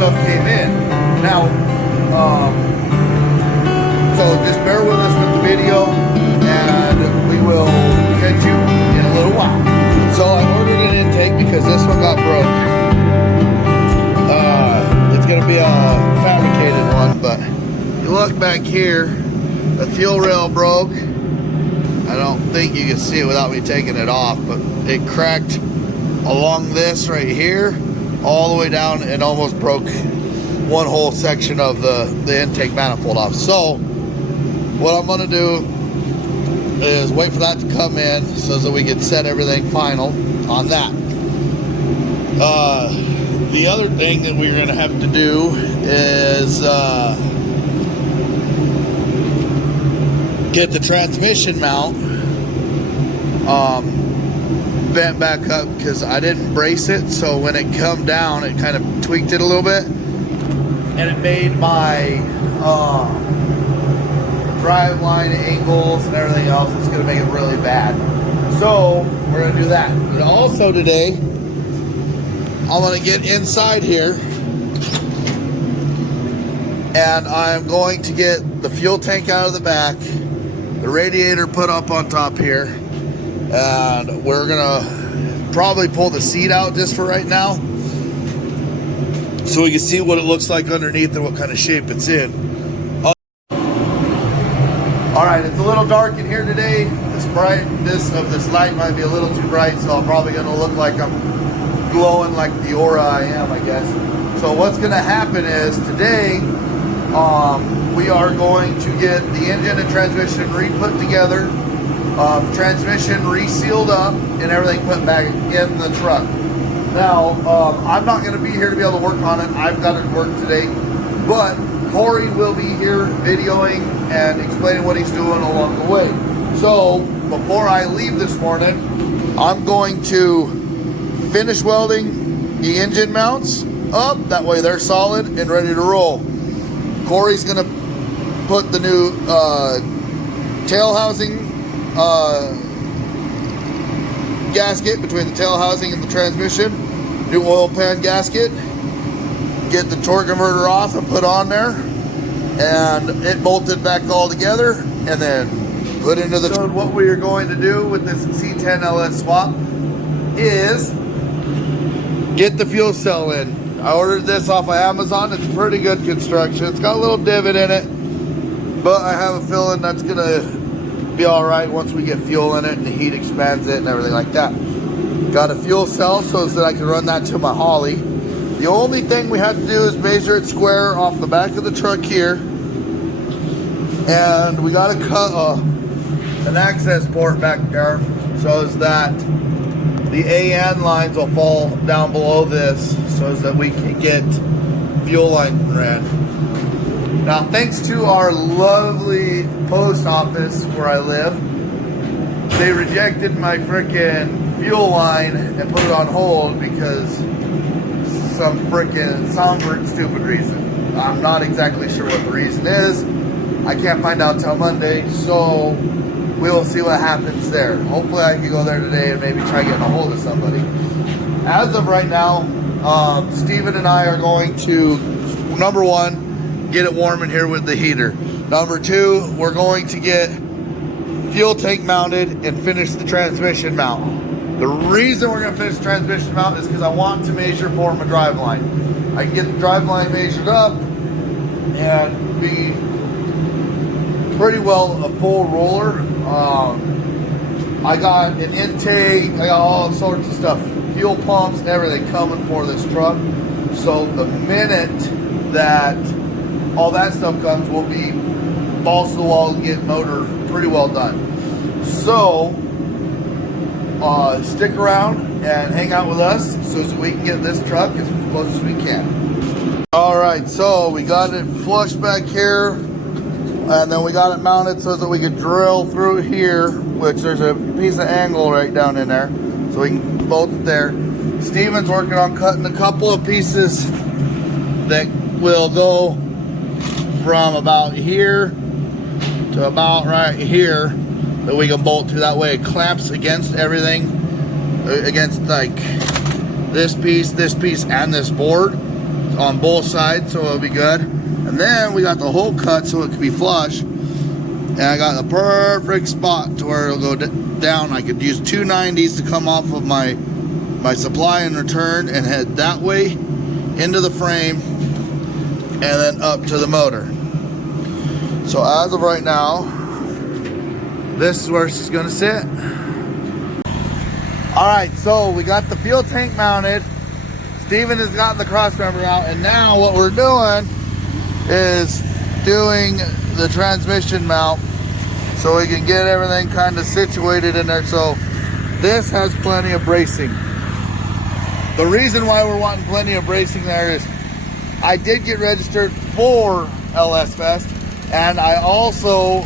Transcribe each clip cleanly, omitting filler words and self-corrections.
stuff came in. Now, so just bear with us with the video, and we will catch you in a little while. So I ordered an intake because this one got broke. It's gonna be a fabricated one, but you look back here, the fuel rail broke. I don't think you can see it without me taking it off, but it cracked along this right here, all the way down, and almost broke one whole section of the intake manifold off. So what I'm gonna do is wait for that to come in so that we can set everything final on that. The other thing that we're gonna have to do is get the transmission mount bent back up, because I didn't brace it, so when it come down it kind of tweaked it a little bit, and it made my drive line angles and everything else. It's going to make it really bad, so we're going to do that. But also today I'm going to get inside here and I'm going to get the fuel tank out of the back, the radiator put up on top here, and we're gonna probably pull the seat out just for right now so we can see what it looks like underneath and what kind of shape it's in. All right, it's a little dark in here today. This brightness of this light might be a little too bright, so I'm probably gonna look like I'm glowing like the aura I am, I guess. So what's gonna happen is today we are going to get the engine and transmission re-put together, transmission re-sealed up, and everything put back in the truck. Now, I'm not going to be here to be able to work on it. I've got to work today, but Corey will be here videoing and explaining what he's doing along the way. So before I leave this morning, I'm going to finish welding the engine mounts up. That way they're solid and ready to roll. Corey's going to put the new tail housing gasket between the tail housing and the transmission, new oil pan gasket, get the torque converter off and put on there, and it bolted back all together, and then put into the... So what we are going to do with this C10 LS swap is get the fuel cell in. I ordered this off of Amazon. It's pretty good construction. It's got a little divot in it, but I have a feeling that's gonna be all right once we get fuel in it and the heat expands it and everything like that. Got a fuel cell so that I can run that to my Holly. The only thing we have to do is measure it square off the back of the truck here, and we got to cut an access port back there so that the AN lines will fall down below this so that we can get fuel line ran. Now, thanks to our lovely post office where I live, they rejected my frickin' fuel line and put it on hold because some stupid reason. I'm not exactly sure what the reason is. I can't find out till Monday, so we'll see what happens there. Hopefully I can go there today and maybe try getting a hold of somebody. As of right now, Steven and I are going to, number one, get it warm in here with the heater. Number two, we're going to get fuel tank mounted and finish the transmission mount. The reason we're going to finish the transmission mount is because I want to measure for my drive line. I can get the drive line measured up and be pretty well a full roller. I got an intake, I got all sorts of stuff, fuel pumps, everything coming for this truck. So the minute that all that stuff comes, we'll be balls to the wall and get motor pretty well done. So stick around and hang out with us so that we can get this truck as close as we can. All right, so we got it flush back here, and then we got it mounted so that we could drill through here, which there's a piece of angle right down in there, so we can bolt it there. Steven's working on cutting a couple of pieces that will go from about here to about right here that we can bolt to. That way it clamps against everything, against like this piece, and this board. on both sides, so it'll be good. And then we got the hole cut so it can be flush. And I got the perfect spot to where it'll go down. I could use 290s to come off of my supply and return and head that way into the frame and then up to the motor. So as of right now, this is where she's gonna sit. All right, so we got the fuel tank mounted. Steven has gotten the cross member out, and now what we're doing is doing the transmission mount so we can get everything kind of situated in there. So this has plenty of bracing. The reason why we're wanting plenty of bracing there is I did get registered for LS Fest, and I also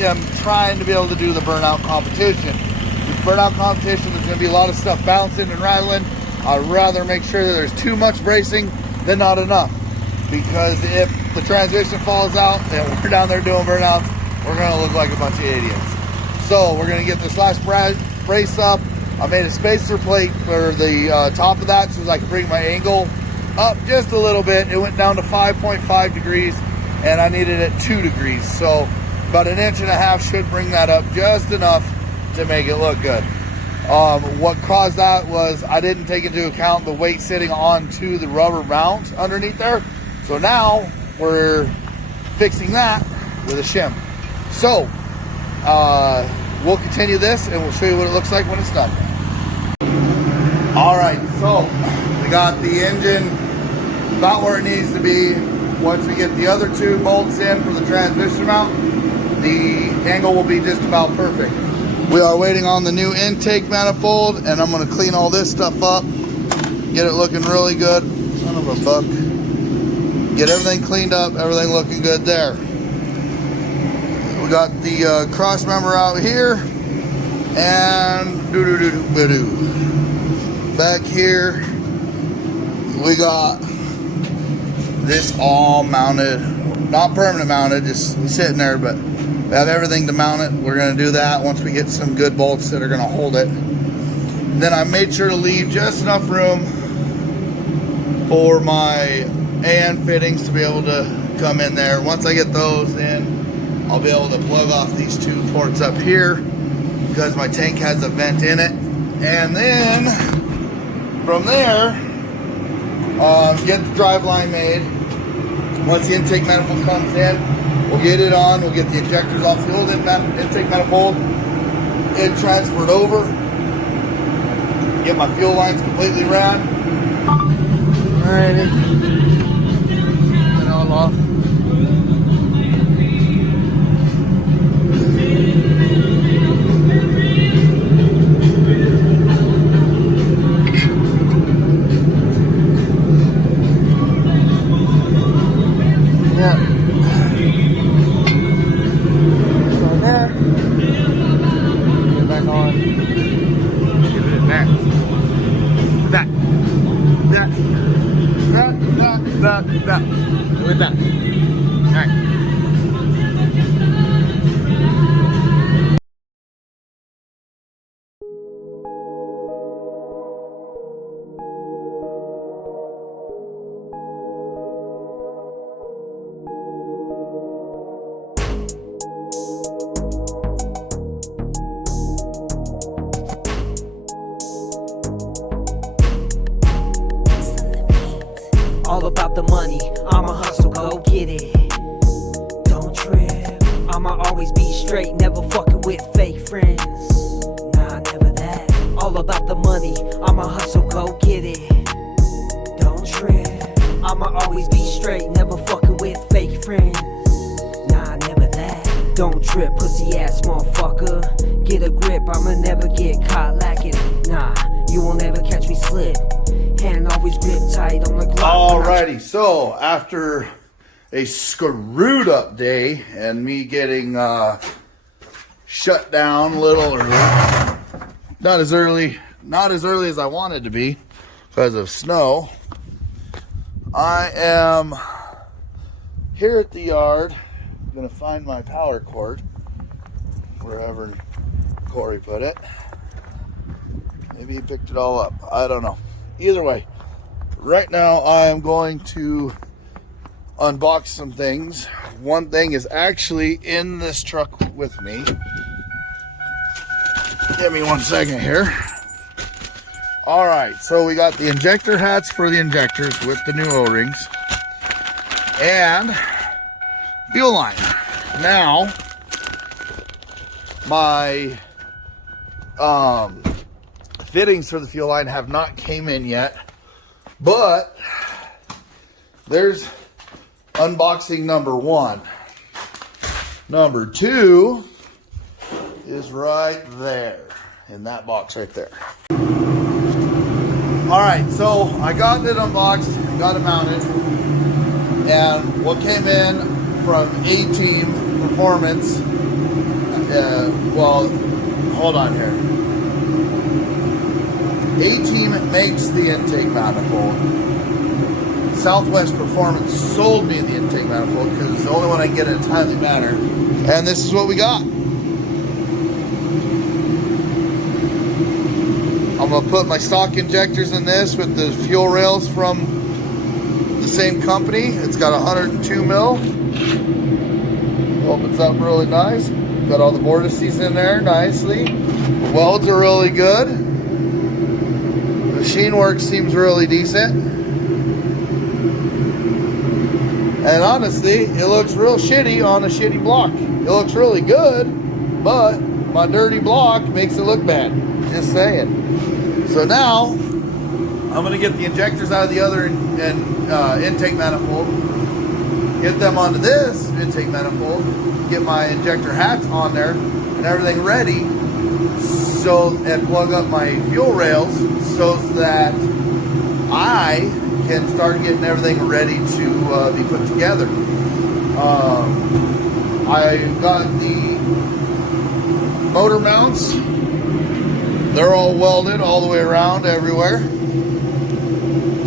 am trying to be able to do the burnout competition. With burnout competition, there's going to be a lot of stuff bouncing and rattling. I'd rather make sure that there's too much bracing than not enough, because if the transmission falls out and we're down there doing burnouts, we're going to look like a bunch of idiots. So we're going to get this last brace up. I made a spacer plate for the top of that so that I can bring my angle up just a little bit. It went down to 5.5 degrees and I needed it 2 degrees. So about 1.5 inches should bring that up just enough to make it look good. What caused that was I didn't take into account the weight sitting onto the rubber mount underneath there. So now we're fixing that with a shim. So we'll continue this and we'll show you what it looks like when it's done. All right, so we got the engine about where it needs to be. Once we get the other 2 bolts in for the transmission mount, the angle will be just about perfect. We are waiting on the new intake manifold, and I'm going to clean all this stuff up, get it looking really good. Son of a buck. Get everything cleaned up, everything looking good there. We got the cross member out here, and back here we got this all mounted, not permanent mounted, just sitting there, but we have everything to mount it. We're going to do that once we get some good bolts that are going to hold it. Then I made sure to leave just enough room for my AN fittings to be able to come in there. Once I get those in, I'll be able to plug off these 2 ports up here because my tank has a vent in it. And then from there, get the drive line made. Once the intake manifold comes in, we'll get it on, we'll get the injectors off the old intake manifold, it transferred over, get my fuel lines completely ran. Alrighty. And all off. With that. All right. All about the money, I'ma hustle, go get it. Don't trip, I'ma always be straight, never fucking with fake friends. Nah, never that. All about the money, I'ma hustle, go get it. Don't trip, I'ma always be straight, never fucking with fake friends. Nah, never that. Don't trip, pussy ass motherfucker. Get a grip, I'ma never get caught lacking. Nah, you won't ever catch me slip. Hand always grip tight on the Glock. Alrighty, so after a screwed up day and me getting shut down a little early, not as early as I wanted to be because of snow, I am here at the yard. I'm gonna find my power cord wherever Corey put it. Maybe he picked it all up, I don't know. Either way, right now I am going to unbox some things. One thing is actually in this truck with me. Give me 1 second here. All right, so we got the injector hats for the injectors with the new O-rings and fuel line. Now, my fittings for the fuel line have not came in yet, but there's unboxing number 1. Number 2 is right there in that box right there. All right, so I got it unboxed, got it mounted, and what came in from c10 Performance, well, hold on here. c10 makes the intake manifold. Southwest Performance sold me the intake manifold because it's the only one I can get in a timely manner. And this is what we got. I'm gonna put my stock injectors in this with the fuel rails from the same company. It's got 102 mil. Opens up really nice. Got all the vortices in there nicely. The welds are really good. The machine work seems really decent. And honestly, it looks real shitty on a shitty block. It looks really good, but my dirty block makes it look bad. Just saying. So now, I'm gonna get the injectors out of the other intake manifold, get them onto this intake manifold, get my injector hats on there and everything ready, and plug up my fuel rails so that I can start getting everything ready to be put together. I got the motor mounts. They're all welded all the way around everywhere.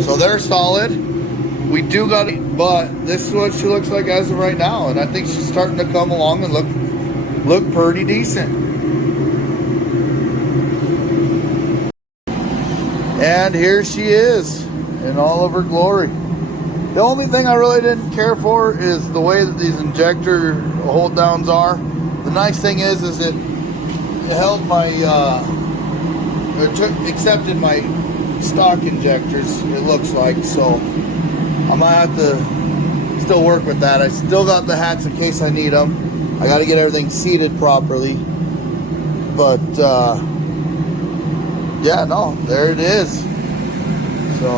So they're solid. We do got it, but this is what she looks like as of right now. And I think she's starting to come along and look pretty decent. And here she is in all of her glory. The only thing I really didn't care for is the way that these injector hold downs are. The nice thing is it held my, accepted my stock injectors, it looks like, so I might have to still work with that. I still got the hats in case I need them. I got to get everything seated properly, but yeah, no, there it is. So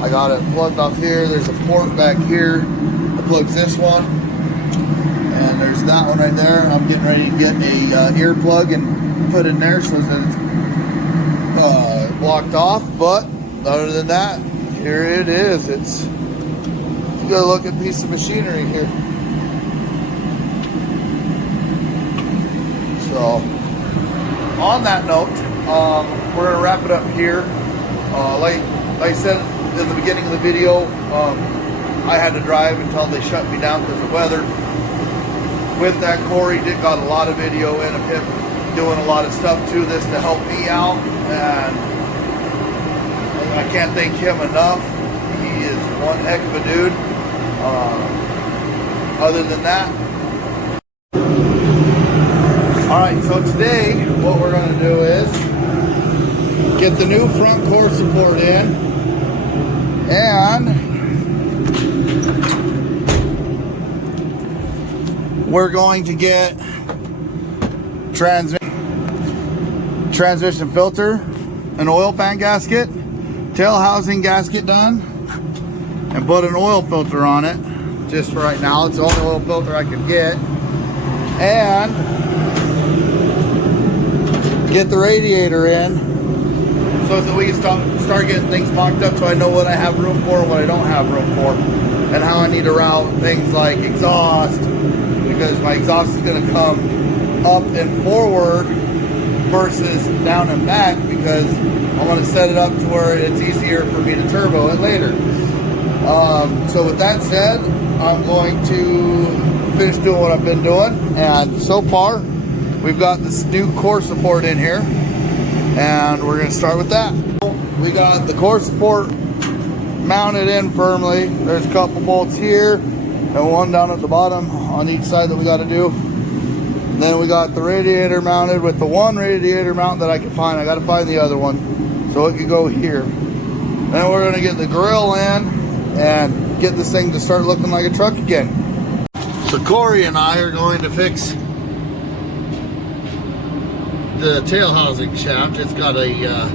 I got it plugged off here. There's a port back here that plugs this one, and there's that one right there. I'm getting ready to get a earplug and put in there so that it's blocked off. But other than that, here it is. It's a good looking piece of machinery here. So on that note, we're gonna wrap it up here. Like I said in the beginning of the video, I had to drive until they shut me down because of weather. With that, Corey got a lot of video in of him doing a lot of stuff to this to help me out, and I can't thank him enough. He is one heck of a dude. Other than that, all right, so today what we're going to do is get the new front core support in, and we're going to get transmission filter, an oil pan gasket, tail housing gasket done, and put an oil filter on it. Just for right now, it's the only oil filter I could get, and get the radiator in so that we can start getting things mocked up, so I know what I have room for and what I don't have room for, and how I need to route things like exhaust, because my exhaust is going to come up and forward versus down and back, because I want to set it up to where it's easier for me to turbo it later. So with that said, I'm going to finish doing what I've been doing, and so far we've got this new core support in here, and we're going to start with that. We got the core support mounted in firmly. There's a couple bolts here and one down at the bottom on each side that we got to do. And then we got the radiator mounted with the one radiator mount that I can find. I got to find the other one so it could go here. Then we're going to get the grill in and get this thing to start looking like a truck again. So Corey and I are going to fix the tail housing shaft. It's got a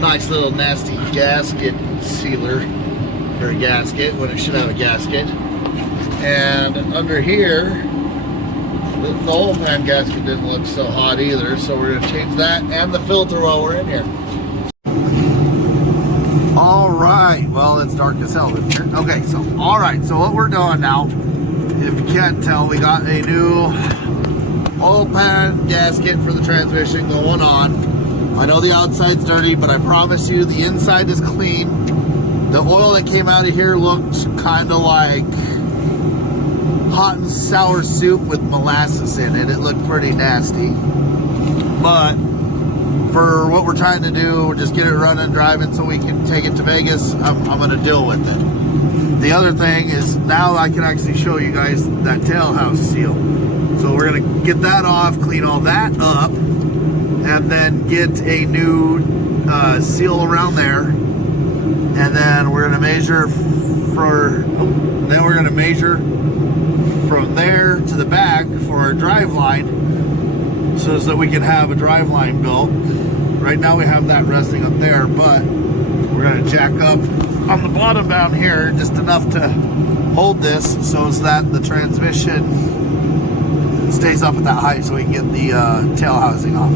nice little nasty gasket sealer, or a gasket when it should have a gasket. And under here, the oil pan gasket didn't look so hot either, so we're going to change that and the filter while we're in here. Alright, well, it's dark as hell in here. Okay, so alright, so what we're doing now, if you can't tell, we got a new oil pan gasket for the transmission going on. I know the outside's dirty, but I promise you the inside is clean. The oil that came out of here looked kind of like hot and sour soup with molasses in it. It looked pretty nasty. But for what we're trying to do, just get it running, driving so we can take it to Vegas, I'm going to deal with it. The other thing is now I can actually show you guys that tail house seal. So we're going to get that off, clean all that up, and then get a new seal around there. And then we're going to measure from there to the back for our drive line, so that we can have a drive line built. Right now we have that resting up there, but we're going to jack up on the bottom down here just enough to hold this so that the transmission stays up at that height so we can get the tail housing off.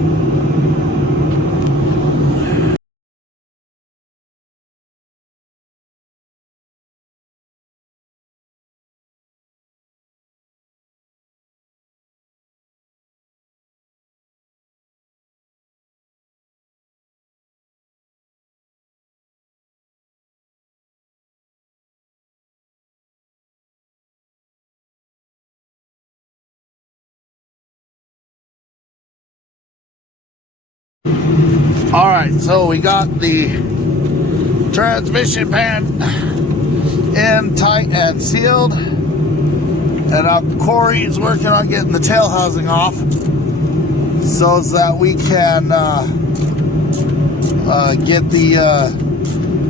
Alright, so we got the transmission pan in tight and sealed, and now Corey's working on getting the tail housing off so that we can get the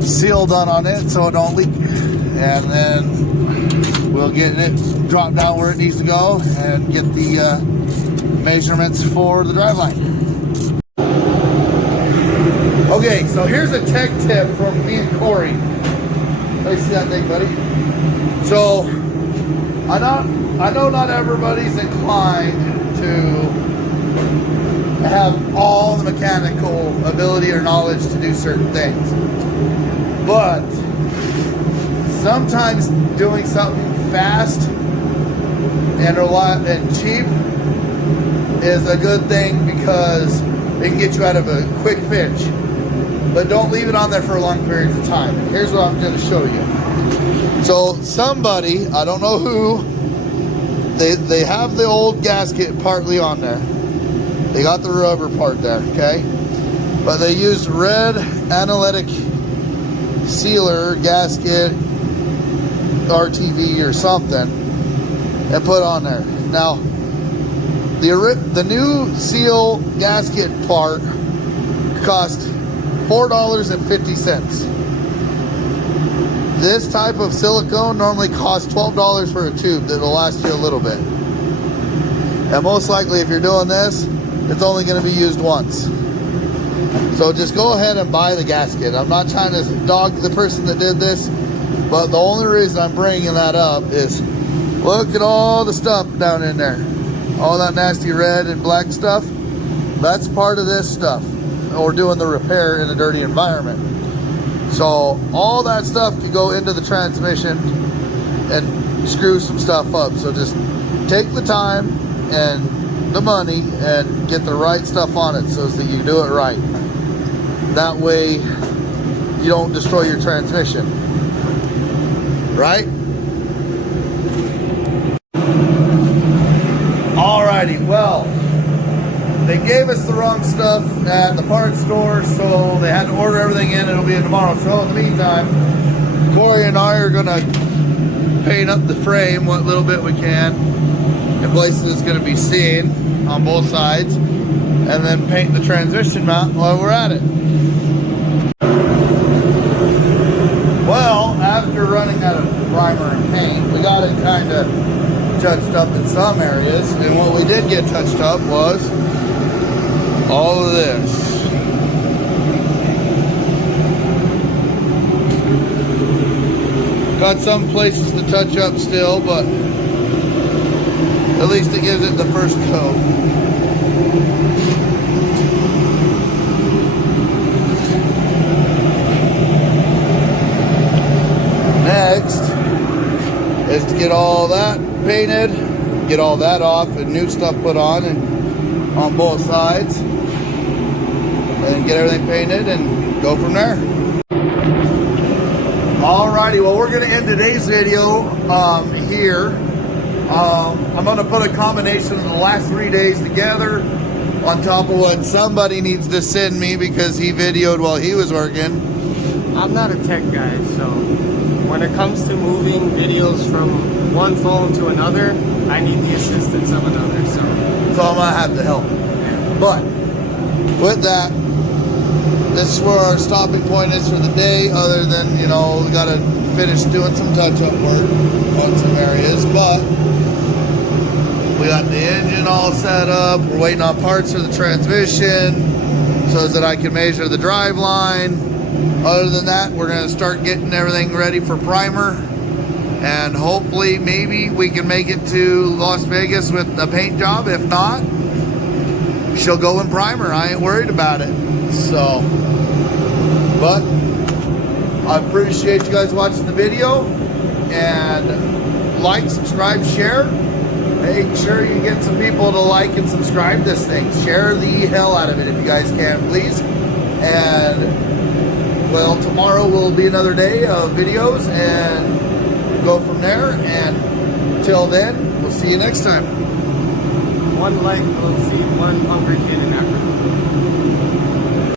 seal done on it so it don't leak, and then we'll get it dropped down where it needs to go and get the measurements for the driveline. Okay, so here's a tech tip from me and Corey. Let me see that thing, buddy. So, I know not everybody's inclined to have all the mechanical ability or knowledge to do certain things. But, sometimes doing something fast and cheap is a good thing because it can get you out of a quick pinch. But don't leave it on there for long periods of time. And here's what I'm going to show you. So somebody, I don't know who, they have the old gasket partly on there. They got the rubber part there, okay? But they used red analytic sealer gasket, RTV or something, and put on there. Now, the new seal gasket part cost $4.50. This type of silicone normally costs $12 for a tube that'll last you a little bit. And most likely if you're doing this, it's only going to be used once. So just go ahead and buy the gasket. I'm not trying to dog the person that did this, but the only reason I'm bringing that up is look at all the stuff down in there. All that nasty red and black stuff. That's part of this stuff. Or doing the repair in a dirty environment. So all that stuff could go into the transmission and screw some stuff up. So just take the time and the money and get the right stuff on it so that you do it right. That way you don't destroy your transmission. Right? Alrighty, well, they gave us the wrong stuff at the parts store, so they had to order everything in. It'll be in tomorrow. So in the meantime, Corey and I are gonna paint up the frame what little bit we can in places it's gonna be seen on both sides, and then paint the transmission mount while we're at it. Well, after running out of primer and paint, we got it kind of touched up in some areas, and what we did get touched up was all of this. Got some places to touch up still, but at least it gives it the first coat. Next is to get all that painted, get all that off, and new stuff put on and on both sides, and get everything painted and go from there. Alrighty, well, we're gonna end today's video here. I'm gonna put a combination of the last 3 days together on top of what somebody needs to send me because he videoed while he was working. I'm not a tech guy, so when it comes to moving videos from one phone to another, I need the assistance of another, so I'm gonna have to help. But with that, this is where our stopping point is for the day, other than, you know, we gotta finish doing some touch-up work on some areas, but we got the engine all set up. We're waiting on parts for the transmission so that I can measure the drive line. Other than that, we're gonna start getting everything ready for primer, and hopefully maybe we can make it to Las Vegas with a paint job. If not, she'll go in primer. I ain't worried about it. So, but I appreciate you guys watching the video, and like, subscribe, share. Make sure you get some people to like and subscribe this thing. Share the hell out of it if you guys can, please. And well, tomorrow will be another day of videos, and go from there. And till then, we'll see you next time. one like will feed one hungry kid in